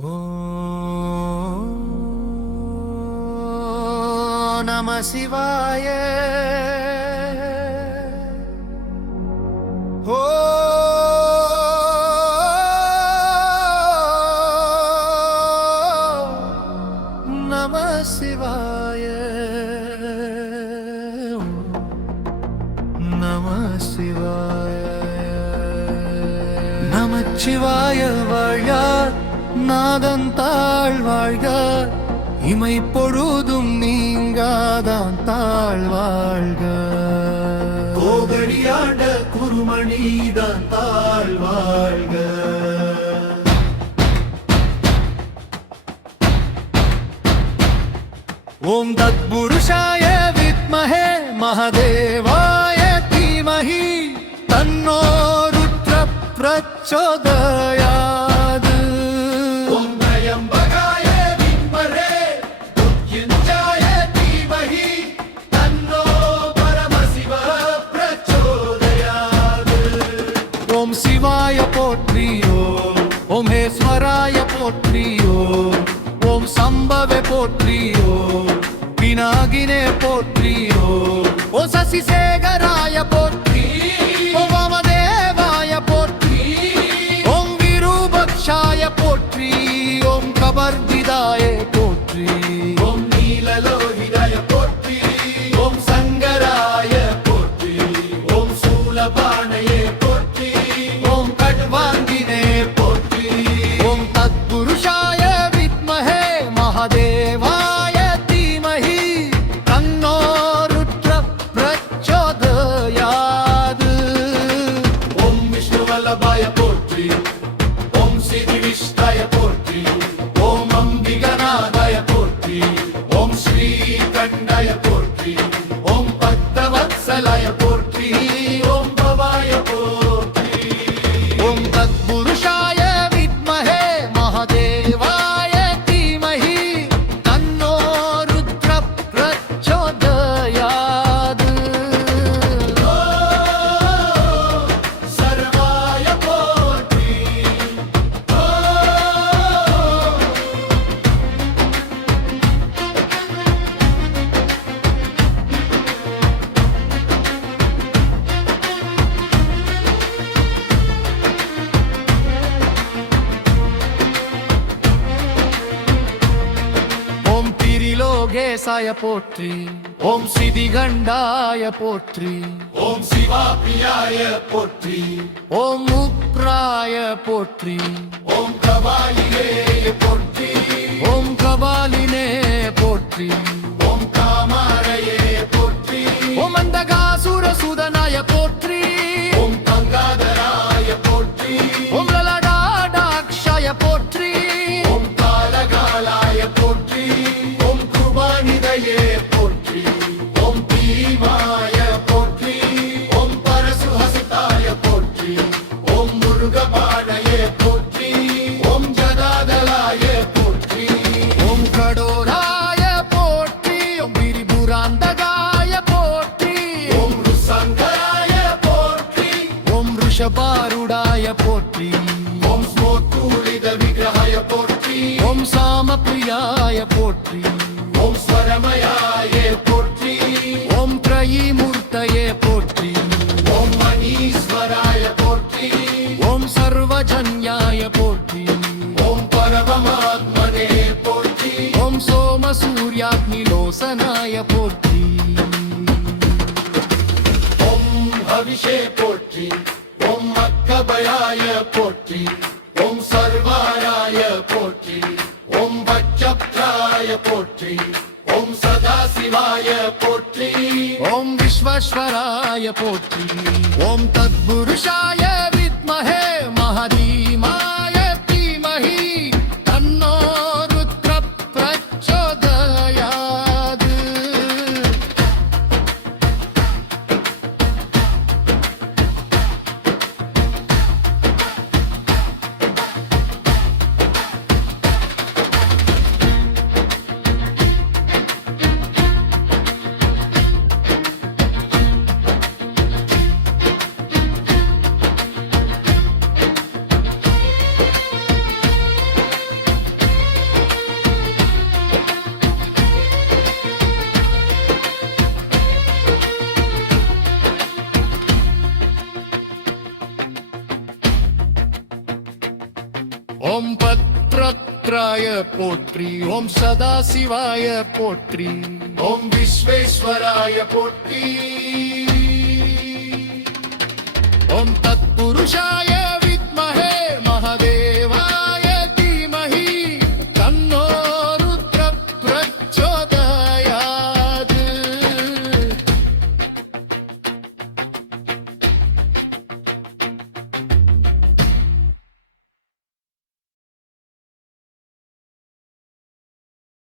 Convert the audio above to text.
நம சிவாய. ஓ நம சிவாய. நம சிவாய. நமச்சிவாய வாழ நாதன் தாழ் வாழ்க. இமை பொழுதும் நீங்காதான் தாழ் வாழ்க. கோகடியாண்ட குருமணிதான் தாழ் வாழ்க. ஓம் தத்புருஷாய வித்மஹே மகதேவாய தீமஹி. தன்னோ ருத்ர பிரச்சோதயாது ஓம் சம்பவே போற்றியோ பினாகினே போற்றியோ ஓ சசிசேகராய போற்றி ஓ திரிலோகேசாய போற்றி. ஓம் சிதிகண்டாய போற்றி. ஓம் சிவாபியாய போற்றி. ஓம் உக்ராய போற்றி. ஓம் கபாலிலே போற்றி. ஓம் கபாலினே போற்றி. ஓம் ரிஷபாருடாய போற்றி. ஓம் ஸ்மோத்தூளித விக்கிரகாய போற்றி. ஓம் சாமப்பிரியாய போற்றி. ஓம் ஸ்வரமயாய போற்றி. ஓம் த்ரயீமூர்த்தயே மக்கபயாய போற்றி. ஓம் சர்வாராய போற்றி. ஓம் பச்சப்ராய போற்றி. ஓம் சதாசிவாய போற்றி. ஓம் விஸ்வஸ்வராய போற்றி. ஓம் தத்புருஷாய பத்ரத்ராய போற்றி. ஓம் சதாசிவாய போற்றி. ஓம் விஸ்வேஸ்வராய போற்றி. ஓம் தத்புருஷாய